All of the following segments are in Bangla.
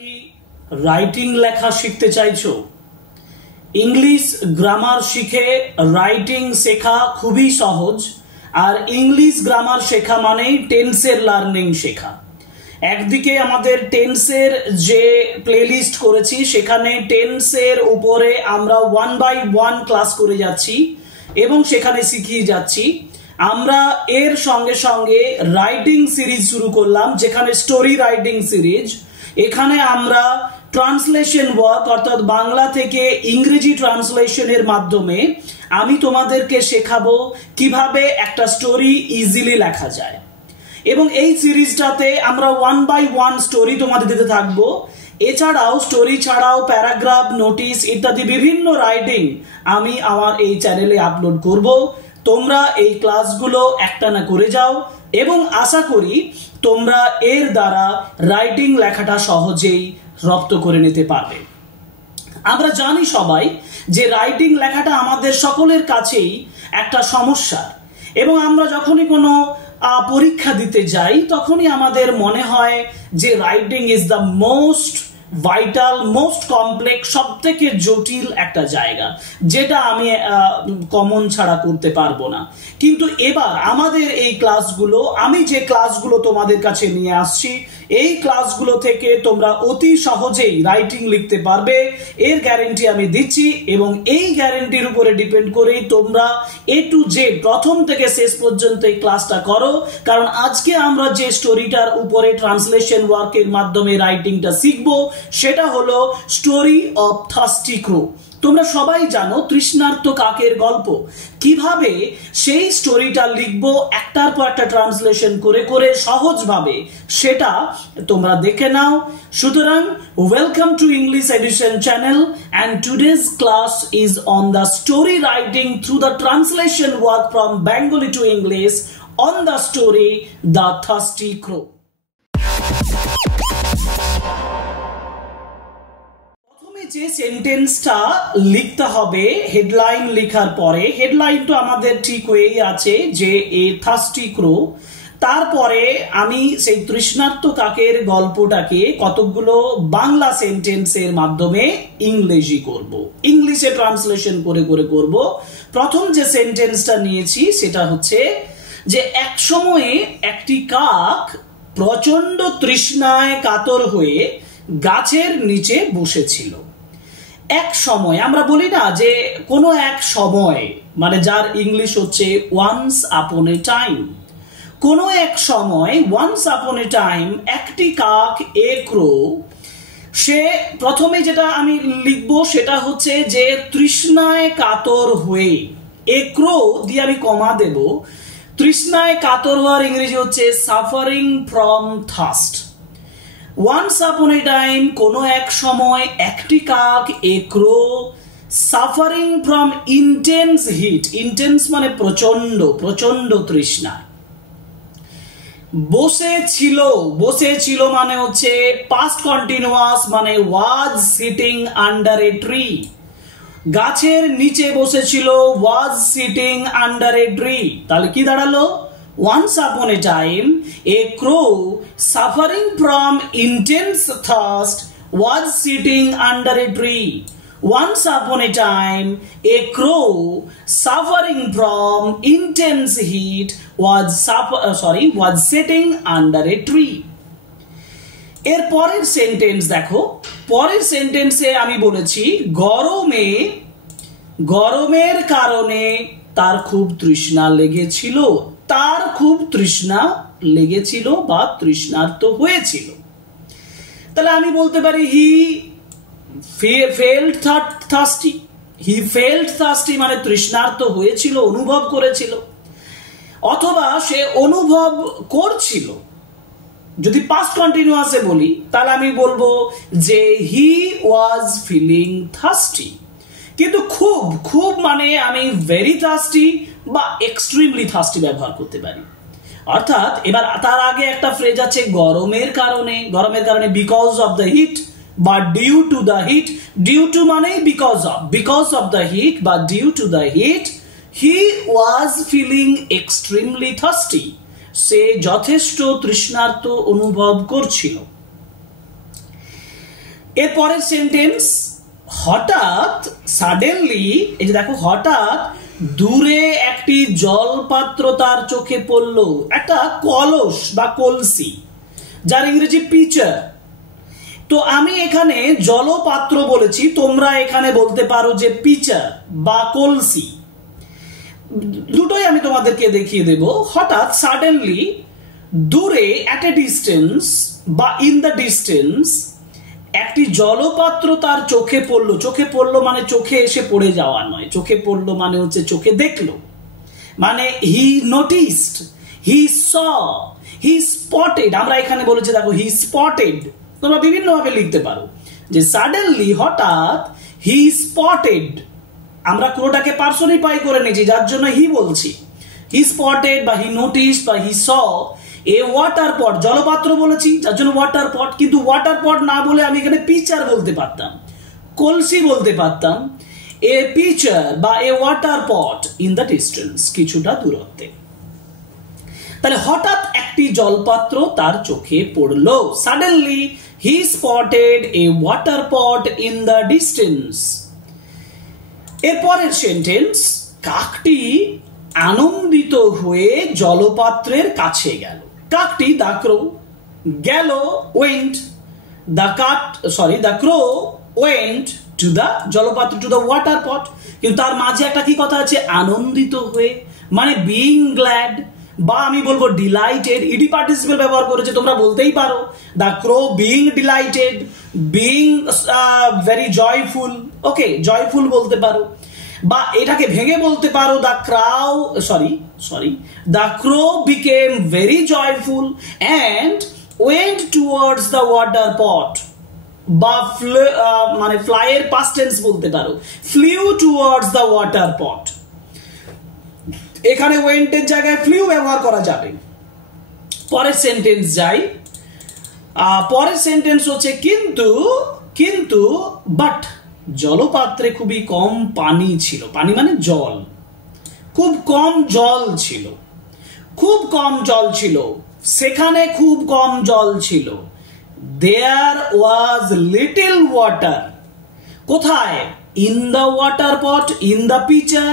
কি রাইটিং লেখা শিখতে চাইছো? ইংলিশ গ্রামার শিখে রাইটিং শেখা খুবই সহজ। আর ইংলিশ গ্রামার শেখা মানেই টেন্সের লার্নিং শেখা। একদিকে আমাদের টেন্সের যে প্লেলিস্ট করেছি সেখানে টেন্সের উপরে আমরা 1 by 1 ক্লাস করে যাচ্ছি এবং সেখানে শিখিয়ে যাচ্ছি। আমরা এর সঙ্গে সঙ্গে রাইটিং সিরিজ শুরু করলাম, যেখানে স্টোরি রাইটিং সিরিজ। এখানে আমরা ট্রান্সলেশন ওয়ার্ক অর্থাৎ বাংলা থেকে ইংরেজি ট্রান্সলেশনের মাধ্যমে আমি তোমাদেরকে শেখাবো কিভাবে একটা স্টোরি ইজিলি লেখা যায়। এবং এই সিরিজটাতে আমরা 1 by 1 স্টোরি তোমাদের দিতে থাকবো। এছাড়াও স্টোরি ছাড়াও প্যারাগ্রাফ, নোটিশ ইত্যাদি বিভিন্ন রাইটিং আমি আমার এই চ্যানেলে আপলোড করব। তোমরা এই ক্লাসগুলো একটানা করে যাও এবং আশা করি তোমরা এর দ্বারা রাইটিং লেখাটা সহজেই রপ্ত করে নিতে পারবে। আমরা জানি সবাই যে রাইটিং লেখাটা আমাদের সকলের কাছেই একটা সমস্যা, এবং আমরা যখনই কোনো পরীক্ষা দিতে যাই তখনই আমাদের মনে হয় যে writing is the most vital, most complex, সব থেকে জটিল একটা জায়গা, যেটা আমি কমন ছাড়া করতে পারবো না। কিন্তু এবার আমাদের এই ক্লাসগুলো, আমি যে ক্লাসগুলো তোমাদের কাছে নিয়ে আসছি, এই ক্লাসগুলো থেকে তোমরা অতি সহজেই রাইটিং লিখতে পারবে, এর গ্যারেন্টি আমি দিচ্ছি। এবং এই গ্যারেন্টির উপরে ডিপেন্ড করেই তোমরা A to Z প্রথম থেকে শেষ পর্যন্ত এই ক্লাসটা করো। কারণ আজকে আমরা যে স্টোরিটার উপরে ট্রান্সলেশন ওয়ার্কের মাধ্যমে রাইটিংটা শিখবো সেটা হলো স্টোরি অফ থার্স্টি ক্রো। তোমরা সবাই জানো তৃষ্ণার্ত কাকের গল্প। কিভাবে সেই স্টোরিটা লিখবো একটার পর একটা ট্রান্সলেশন করে করে সহজভাবে, সেটা তোমরা দেখে নাও। সুতরাং welcome to English education channel, and today's class is on the story writing through the translation work from Bengali to English on the story The Thirsty Crow. যে সেন্টেন্সটা লিখতে হবে হেডলাইন লেখার পরে, হেডলাইন তো আমাদের ঠিক হয়েই আছে যে এ থার্স্টি ক্রো। তারপরে আমি সেই তৃষ্ণার্ত কাকের গল্পটাকে কতগুলো বাংলা সেন্টেন্সের মাধ্যমে ইংরেজি করব, ইংলিশে ট্রান্সলেশন করে করে করব। প্রথম যে সেন্টেন্সটা নিয়েছি সেটা হচ্ছে যে এক সময়ে একটি কাক প্রচন্ড তৃষ্ণায় কাতর হয়ে গাছের নিচে বসেছিল। এক সময় আমরা বলি না যে কোনো এক সময়, মানে যার ইংলিশ হচ্ছে ওয়ান্স আপন এ টাইম। কোনো এক সময়, ওয়ান্স আপন এ টাইম, একটি কাক, এ ক্রো, সে প্রথমে যেটা আমি লিখবো সেটা হচ্ছে যে তৃষ্ণায় কাতর হয়ে, এ ক্রো দিয়ে আমি কমা দেব। তৃষ্ণায় কাতর হওয়ার ইংরেজি হচ্ছে suffering from thirst. Once upon A time, কোনো এক সময়, একটি কাক, a crow, suffering from intense heat, intense মানে প্রচন্ড, প্রচন্ড তৃষ্ণা। বসেছিল, বসেছিল মানে হচ্ছে পাস্ট কন্টিনিউয়াস, মানে was sitting under a tree. গাছের নিচে বসেছিল, was sitting under a tree. তাহলে কি দাঁড়ালো? Once upon a time, a crow suffering from intense thirst was sitting under a tree. Once upon a time, a crow suffering from intense heat was sitting under a tree. এর পরের সেন্টেন্স দেখো। পরের সেন্টেন্সে আমি বলেছি গরমের কারণে তার খুব তৃষ্ণা লেগেছিল। তার খুব তৃষ্ণা লেগেছিল বা তৃষ্ণার্ত হয়েছিল। তাহলে আমি বলতে পারি he felt thirsty. He felt thirsty মানে তৃষ্ণার্ত হয়েছিল, অনুভব করেছিল, অথবা সে অনুভব করছিল। যদি পাস্ট কন্টিনিউয়াসে বলি তাহলে আমি বলবো যে হি ওয়াজ ফিলিং থার্স্টি। কিন্তু খুব খুব মানে আমি ভেরি থার্স্টি বা এক্সট্রিমলি থার্স্টি ব্যবহার করতে পারি। অর্থাৎ এবার তার আগে একটা ফ্রেজ আছে গরমের কারণে। গরমের কারণে বিকজ অফ দ্য হিট বা due to the heat. Due to মানে বিকজ অফ দ্য হিট বা due to the heat he was feeling extremely thirsty. সে যথেষ্ট তৃষ্ণার্ত অনুভব করছিল। এরপরের সেন্টেন্স, হঠাৎ সাডেনলি, এই যে দেখো হঠাৎ দূরে একটি জলপাত্র তার চোখে পড়ল, একটা কলস বা কলসি, যার ইংরেজি পিচার। তো আমি এখানে জলপাত্র বলেছি, তোমরা এখানে বলতে পারো যে পিচার বা কলসি, দুটোই আমি তোমাদেরকে দেখিয়ে দেব। হঠাৎ সাডেনলি দূরে অ্যাট এ ডিস্টেন্স বা ইন দ্য ডিস্টেন্স একটি জলপাত্র তার চোখে পড়লো। চোখে পড়লো মানে চোখে এসে পড়ে যাওয়া নয়, চোখে পড়লো মানে হচ্ছে চোখে দেখলো, মানে হি নোটিসড, হি স, হি স্পটেড। আমরা এখানে বলেছি দেখো হি স্পটেড, তোমরা বিভিন্ন ভাবে লিখতে পারো যে সাডেনলি হঠাৎ হি স্পটেড, আমরা কোনোটাকে পার্সনিফাই করে নিয়েছি যার জন্য হি বলছি। হি স্পটেড বা হি নোটিসড বা হি স এ ওয়াটার পট, জলপাত্র বলেছি যার জন্য ওয়াটার পট, কিন্তু ওয়াটার পট না বলে আমি এখানে পিচার বলতে পারতাম, কলসি বলতে পারতাম। এ পিচার বা a water pot in the distance, কিছুটা দূরত্বে। তাহলে হঠাৎ একটি জলপাত্র তার চোখে পড়লো, suddenly he spotted a water pot in the distance. এরপরের সেন্টেন্স, কাকটি আনন্দিত হয়ে জলপাত্রের কাছে গেল। কাকটি, দ্য ক্রো, গেল, went, the crow went to the জলপাত্র, টু দ্য ওয়াটার পট। কিন্তু তার মাঝে একটা কি কথা আছে, আনন্দিত হয়ে, মানে বিইং গ্ল্যাড, বা আমি বলবো ডিলাইটেড, ইডি পার্টিসিপল ব্যবহার করেছে, তোমরা বলতেই পারো the crow being delighted, being very joyful, okay joyful বলতে পারো, বা এটাকে ভেঙে বলতে পারো the crow became very joyful and went towards the water pot, বা মানে ফ্লাই এর পাস্ট টেন্স বলতে পারো, flew towards the water pot. এখানে ওয়েন্টের জায়গায় ফ্লিউ ব্যবহার করা যাবে। পরের সেন্টেন্স যাই, পরের সেন্টেন্স হচ্ছে কিন্তু বাট জলপাত্রে খুবই কম পানি ছিল, পানি মানে জল, খুব কম জল ছিল, খুব কম জল ছিল, সেখানে খুব কম জল ছিল। দেয়ার ওয়াজ লিটল ওয়াটার, কোথায়, in the water pot, in the pitcher.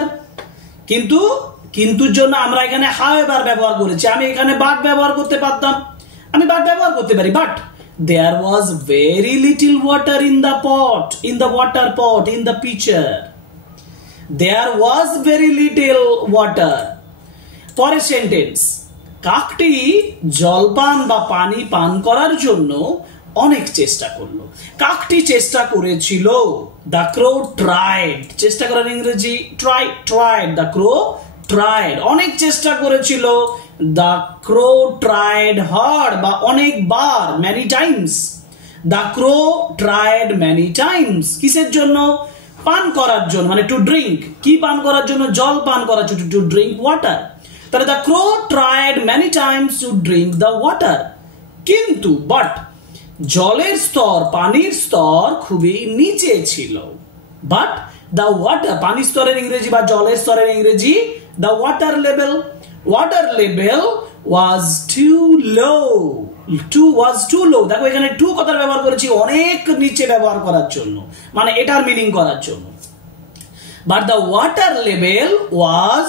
কিন্তুর জন্য আমরা এখানে হাউএভার ব্যবহার করেছি, আমি এখানে বাট ব্যবহার করতে পারতাম, আমি বাট ব্যবহার করতে পারি, but there was very little water in the pot, in the water pot, in the pitcher. There was very little water. পরের সেন্টেন্স, কাকটি জলপান বা পানি পান করার জন্য অনেক চেষ্টা করলো। কাকটি চেষ্টা করেছিল, দ্য ক্রো ট্রাইড, চেষ্টা করার ইংরেজি ট্রাইড, দ্য ক্রো ট্রাইড, অনেক চেষ্টা করেছিল। দ্য ক্রো ট্রাইড হার্ড বা অনেকবার, many times, the crow tried many times. কিসের জন্য, পান করার জন্য, মানে টু ড্রিঙ্ক, কি পান করার জন্য, জল পান করার জন্য, টু ড্রিঙ্ক ওয়াটার। তাহলে the crow tried many times to drink the water. কিন্তু বাট জলের স্তর, পানির স্তর খুবই নিচে ছিল। বাট দ্য ওয়াটার, পানির স্তরের ইংরেজি বা জলের স্তরের ইংরেজি the water level was too low. দেখো এখানে টু কথার ব্যবহার করেছি অনেক নিচে ব্যবহার করার জন্য, মানে এটার মিনিং করার জন্য। But the water level was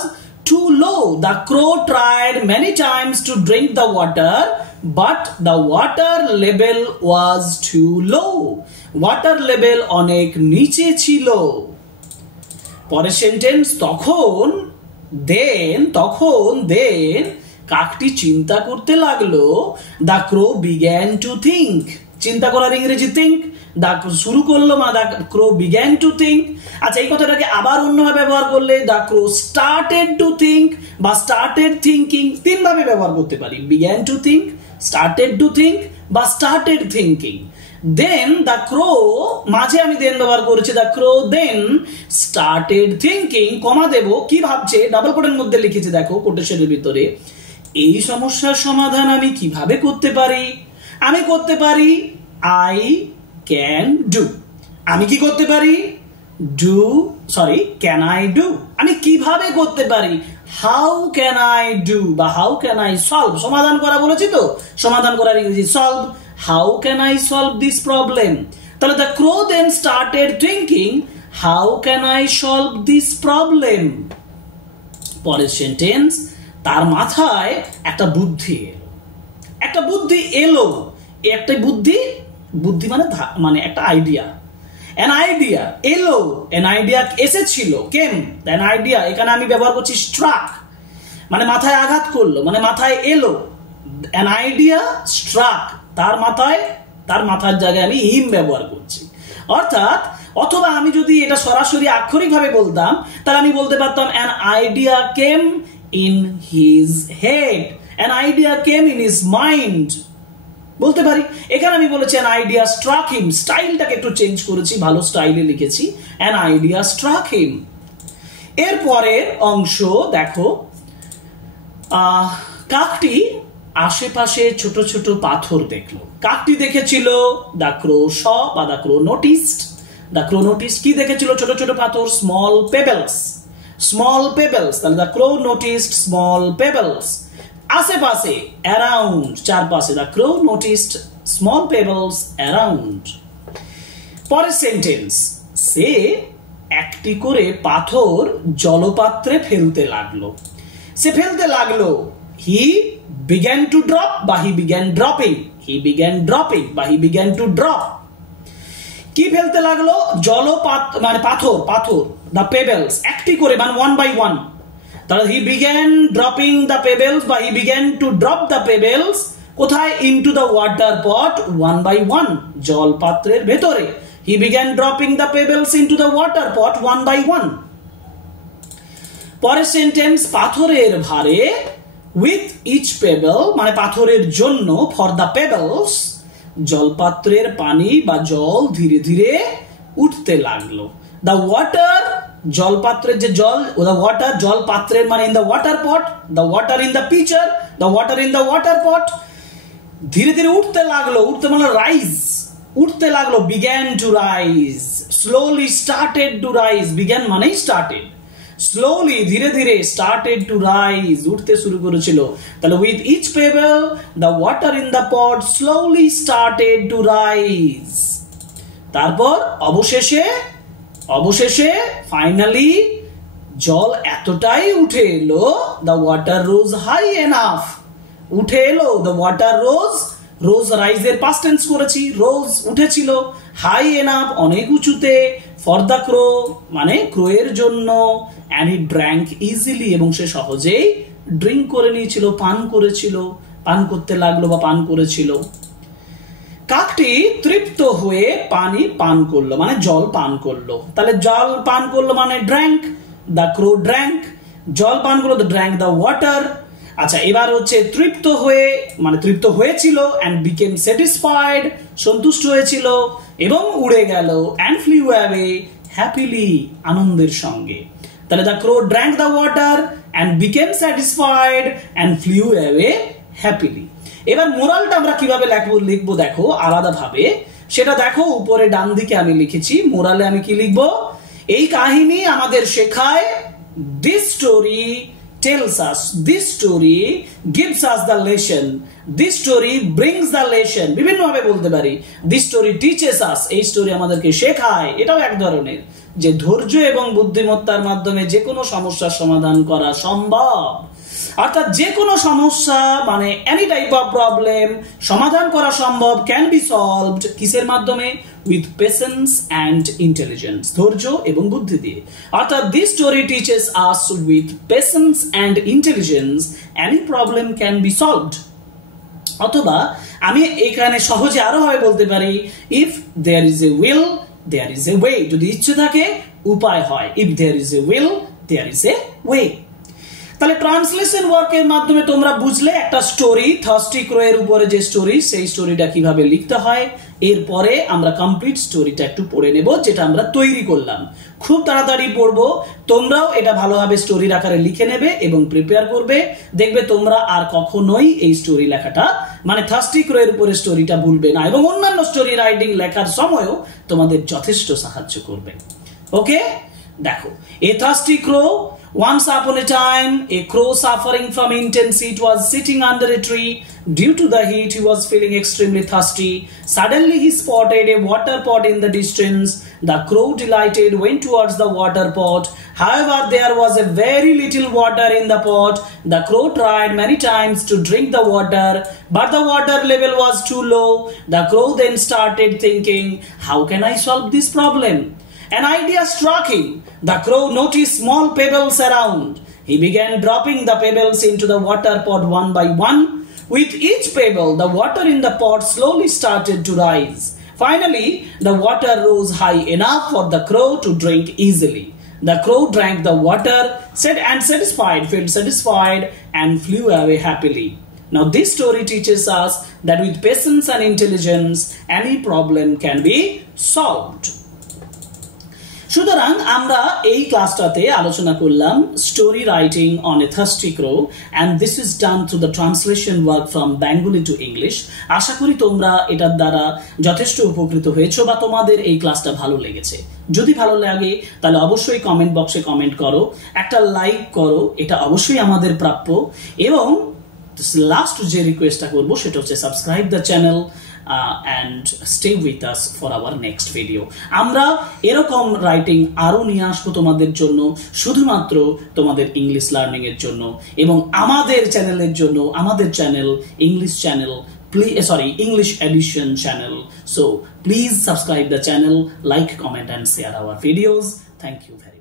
too low. The crow tried many times to drink the water, but the water level was too low. Water level অনেক নিচে ছিল। পরের সেন্টেন্স, তখন কাকটি চিন্তা করতে লাগলো। The crow began to think, চিন্তা করার ইংরেজি থিঙ্ক, দ্য শুরু করলো মানে the crow began to think. আচ্ছা, এই কথাটাকে আবার অন্যভাবে ব্যবহার করলে the crow started to think বা স্টার্টেড থিঙ্কিং, তিন ভাবে ব্যবহার করতে পারি, began to think, started to think বা started thinking. Then the crow, মাঝে আমি দেন ব্যবহার করেছি, the crow then started thinking, comma দেব, কি ভাবছে, ডাবল কোটের মধ্যে লিখেছে দেখো কোটেশনের ভিতরে, এই সমস্যার সমাধান আমি কিভাবে করতে পারি, আমি করতে পারি আই ক্যান ডু, আমি কি করতে পারি, ক্যান আই ডু, আমি কিভাবে করতে পারি, হাউ ক্যান আই ডু বা হাউ ক্যান আই সলভ, সমাধান করা বলেছি তো, সমাধান করার ইংরেজি solve. How can I solve this problem, তাহলে the crow then started thinking how can I solve this problem. পরের সেন্টেন্স, তার মাথায় একটা বুদ্ধি এলো। একটা বুদ্ধি এলো, একটা বুদ্ধি, বুদ্ধি মানে একটা আইডিয়া, an idea এলো, an idea এসেছিল, কেম, an idea এখানে আমি ব্যবহার করছি struck, মানে মাথায় আঘাত করলো, মানে মাথায় এলো, an idea struck, তার মাথার জায়গায় আমি him ব্যবহার করছি। অর্থাৎ অথবা আমি যদি এটা সরাসরি আক্ষরিকভাবে বলতাম তাহলে আমি বলতে পারতাম an idea came in his head, an idea came in his mind বলতে পারি। এখানে আমি বলেছি an idea struck him, স্টাইলটাকে একটু চেঞ্জ করেছি, ভালো স্টাইলে লিখেছি an idea struck him। এর পরের অংশ দেখো, কাকটি আশেপাশে ছোট ছোট পাথর দেখলো। কাকটি দেখেছিল, দ্য ক্রো স বা the crow noticed, the crow notice কি দেখেছিল? ছোট ছোট পাথর, স্মল পেবেলস, স্মল পেবেলস। তাহলে the crow noticed small pebbles. আশেপাশে, অ্যারাউন্ড, চারপাশে, the crow noticed small pebbles around. পরের সেন্টেন্স, সে একটি করে পাথর জলপাত্রে ফেলতে লাগলো। সে ফেলতে লাগলো, হি began to drop বা he began dropping, he began dropping বা he began to drop। কি ফেলতে লাগলো? মানে পাথর, the pebbles, একটি করে, মানে one by one। তাহলে he began dropping the pebbles বা he began to drop the pebbles কোথায়? into the water pot one by one, জল পাত্রের ভেতরে। he began dropping the pebbles into the water pot one by one। পরের সেন্টেন্স, পাথরের ভারে, with each pebble মানে পাথরের জন্য, for the pebbles জলপাত্রের পানি বা জল ধীরে ধীরে উঠতে লাগলো। the water জলপাত্রের যে জল, the water জলপাত্রের মানে in the water pot, the water in the pitcher, the water in the water pot ধীরে ধীরে উঠতে লাগলো। উঠতে মানে রাইজ, উঠতে লাগলো, began to rise, slowly started to rise, began মানে started, slowly ধীরে ধীরে, started to rise উঠতে শুরু করেছিল। তাহলে with each pebble the water in the pot slowly started to rise। তারপর অবশেষে ফাইনালি জল এতটাই উঠে এলো, the water rose high enough, উঠে এলো, the water rose rise এর past tense করেছি, rose উঠেছিল, high enough অনেক উঁচুতে, for the crow মানে ক্রোয়ের জন্য, and he drank easily এবং সে সহজেই ড্রিঙ্ক করে নিয়েছিল, পান করতে লাগলো বা পান করেছিল। কাকটি তৃপ্ত হয়ে পানি পান করলো মানে জল পান করলো। তাহলে জল পান করলো মানে drank, the crow drank, জল পান করলো, the drank the water। আচ্ছা, এবার হচ্ছে তৃপ্ত হয়ে মানে তৃপ্ত হয়েছিল, and became satisfied সন্তুষ্ট হয়েছিল, এবং উড়ে গেল, and flew away happily আনন্দের সঙ্গে। তাহলে the crow drank the water and became satisfied and flew away happily। এবার মোরালটা আমরা কিভাবে লিখবো দেখো আলাদাভাবে, সেটা দেখো উপরে ডান দিকে আমি লিখেছি। মোরালে আমি কি লিখবো? এই কাহিনী আমাদের শেখায়, this story tells us, this story gives us the lesson, this story brings the lesson, বিভিন্ন ভাবে বলতে পারি। this story teaches us, এই স্টোরি আমাদেরকে শেখায়, এটাও এক ধরনের, যে ধৈর্য এবং বুদ্ধিমত্তার মাধ্যমে যে কোনো সমস্যার সমাধান করা সম্ভব। অর্থাৎ যে কোনো সমস্যা মানে এনি টাইপ অফ প্রবলেম সমাধান করা সম্ভব, ক্যান বি সলভড কিসের মাধ্যমে? উইথ পেশেন্স অ্যান্ড ইন্টেলিজেন্স, ধৈর্য এবং বুদ্ধি দিয়ে। অর্থাৎ this story teaches us with patience and intelligence any problem can be solved. অথবা আমি এখানে সহজে আরো ভাবে বলতে পারি, if there is a will there is a way, যদি ইচ্ছে থাকে উপায় হয়, if there is a will there is a way. তাহলে ট্রান্সলেশন ওয়ার্কের মাধ্যমে তোমরা বুঝলে একটা স্টোরি, থার্স্টি ক্রো এর উপরে যে স্টোরি, সেই স্টোরিটা কিভাবে লিখতে হয়। এরপরে আমরা কমপ্লিট স্টোরিটা একটু পড়ে নেব, যেটা আমরা তৈরি করলাম। খুব তাড়াতাড়ি পড়বো, তোমরাও এটা ভালোভাবে স্টোরির আকারে লিখে নেবে এবং প্রিপেয়ার করবে। দেখবে তোমরা আর কখনোই এই স্টোরি লেখাটা মানে থার্স্টি ক্রো এর উপরে স্টোরিটা ভুলবে না, এবং অন্যান্য স্টোরি রাইটিং লেখার সময়ও তোমাদের যথেষ্ট সাহায্য করবে। ওকে, দেখো, a thirsty crow Once upon a time, a crow suffering from intense heat was sitting under a tree. Due to the heat, he was feeling extremely thirsty. Suddenly, he spotted a water pot in the distance. The crow, delighted, went towards the water pot. However, there was a very little water in the pot. The crow tried many times to drink the water, but the water level was too low. The crow then started thinking, how can I solve this problem? An idea struck him. The crow noticed small pebbles around. He began dropping the pebbles into the water pot one by one. With each pebble, the water in the pot slowly started to rise. Finally, the water rose high enough for the crow to drink easily. The crow drank the water, felt satisfied, and flew away happily. Now, this story teaches us that with patience and intelligence, any problem can be solved. সুতরাং আমরা এই ক্লাসটাতে আলোচনা করলাম story writing on a thirsty crow and this is done through the translation work from Bengali to English. আশা করি তোমরা এটার দ্বারা যথেষ্ট উপকৃত হয়েছো বা তোমাদের এই ক্লাসটা ভালো লেগেছে। যদি ভালো লাগে তাহলে অবশ্যই কমেন্ট বক্সে কমেন্ট করো, একটা লাইক করো, এটা অবশ্যই আমাদের প্রাপ্য। এবং লাস্ট যে রিকোয়েস্টটা করবো সেটা হচ্ছে subscribe the channel and stay with us for our next video. আমরা এরকম রাইটিং আরো নিয়ে আসবো তোমাদের জন্য, শুধুমাত্র তোমাদের ইংলিশ লার্নিং এর জন্য এবং আমাদের চ্যানেলের জন্য। আমাদের channel English channel, English Edition channel. So please subscribe the channel, like, comment and share our videos. Thank you very much.